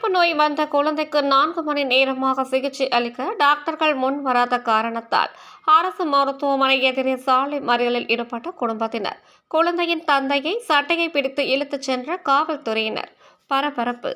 வந்த குழந்தைக்கு நான்கு மணி நேரமாக சிகிச்சை அளிக்க டாக்டர்கள் முன் வராத காரணத்தால் அரசு மருத்துவமனை எதிரே சாலை மறியலில் ஈடுபட்ட குடும்பத்தினர். குழந்தையின் தந்தையை சட்டையை பிடித்து இழுத்துச் சென்ற காவல்துறையினர். பரபரப்பு.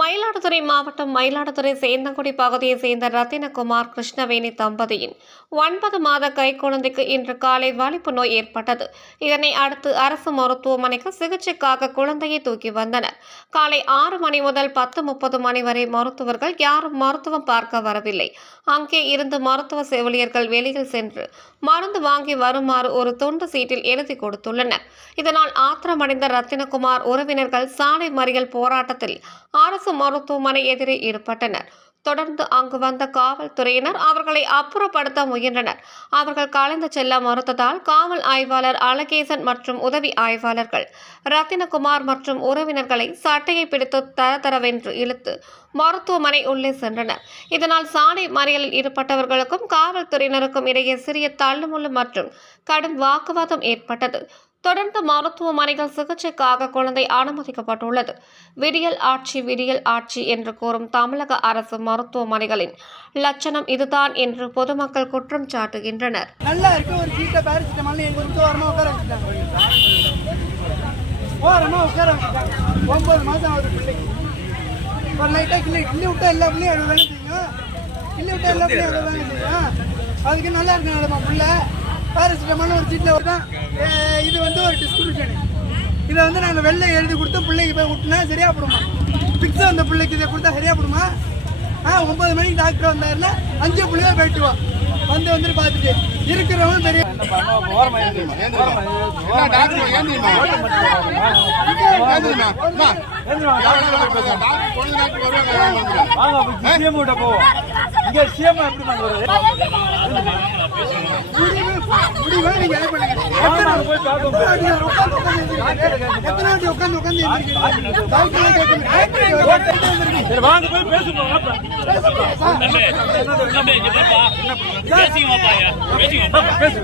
மயிலாடுதுறை மாவட்டம் மயிலாடுதுறை சேந்தங்குடி பகுதியைச் சேர்ந்த ரத்தினகுமார் கிருஷ்ணவேணி தம்பதியின் ஒன்பது மாத கை குழந்தைக்கு இன்று காலை வலிப்பு நோய் ஏற்பட்டது. இதனை அடுத்து அரசு மருத்துவமனைக்கு சிகிச்சைக்காக குழந்தையை தூக்கி வந்தனர். காலை ஆறு மணி முதல் பத்து முப்பது மணி வரை மருத்துவர்கள் யாரும் மருத்துவம் பார்க்க வரவில்லை. அங்கே இருந்து மருத்துவ செவிலியர்கள் வெளியில் சென்று மருந்து வாங்கி வருமாறு ஒரு துண்டு சீட்டில் எழுதி கொடுத்துள்ளனர். இதனால் ஆத்திரமடைந்த ரத்தினகுமார் உறவினர்கள் சாலை மறியல் போராட்டம் போராட்டத்தில் அரசு மருத்துவமனை எதிரே ஈடுபட்டனர். தொடர்ந்து அங்கு வந்த காவல்துறையினர் அவர்களை அப்புறப்படுத்த முயன்றனர். அவர்கள் கலந்து செல்ல மறுத்ததால் காவல் ஆய்வாளர் அலகேசன் மற்றும் உதவி ஆய்வாளர்கள் ரத்தினகுமார் மற்றும் உறவினர்களை சட்டையை பிடித்து தரதரவென்று இழுத்து மருத்துவமனை உள்ளே சென்றனர். இதனால் சாலை மறியலில் ஈடுபட்டவர்களுக்கும் காவல்துறையினருக்கும் இடையே சிறிய தள்ளுமுள்ளு மற்றும் கடும் வாக்குவாதம் ஏற்பட்டது. தொடர்ந்து மருத்துவமனைகள் சிகிச்சைக்காக குழந்தை அனுமதிக்கப்பட்டுள்ளது. விடியல் ஆட்சி விடியல் ஆட்சி என்று கூறும் தமிழக அரசு மருத்துவமனைகளின் லட்சணம் இதுதான் என்று பொதுமக்கள் குற்றம் சாட்டுகின்றனர். நல்லா இருக்கு. ஒரு சீட்டை பேரசிட்டமால் ஓரமாக உட்கார ஓரமாக உட்கார ஒன்பது மாதம் ஆகுது பிள்ளைக்கு ஒரு லைட்டாக கிள்ளி கிள்ளி விட்டா எல்லா பிள்ளையும் கிள்ளி விட்டா எல்லா பிள்ளையும் அதுக்கு நல்லா இருக்கு நடமா பிள்ளை. பேரசிட்டமால் ஒரு சீட்டில் தான் இது வந்து ஒரு டிஸ்ட்ரிபியூஷன் இதை வந்து நாங்கள் வெளில எழுதி கொடுத்து பிள்ளைக்கு போய் விட்டுனா சரியா போடுமா? பிக்ஸ் அந்த பிள்ளைக்கு இதை கொடுத்தா சரியா போடுமா? ஆ ஒன்பது மணிக்கு டாக்டர் வந்தாருன்னா அஞ்சு புள்ளியா போயிட்டுருவோம் வந்து வந்துட்டு பார்த்துட்டு இருக்கிறவங்க பெரிய சிஎம் போவோம். இங்க சிஎம் எப்படி முடிவா நீங்க என்ன பண்ணுங்க எத்தனை வாட்டி உட்கார்ந்து உட்கார்ந்து வாங்க போய் பேசுவோம் வாப்பா. வாப்பா, பேசு.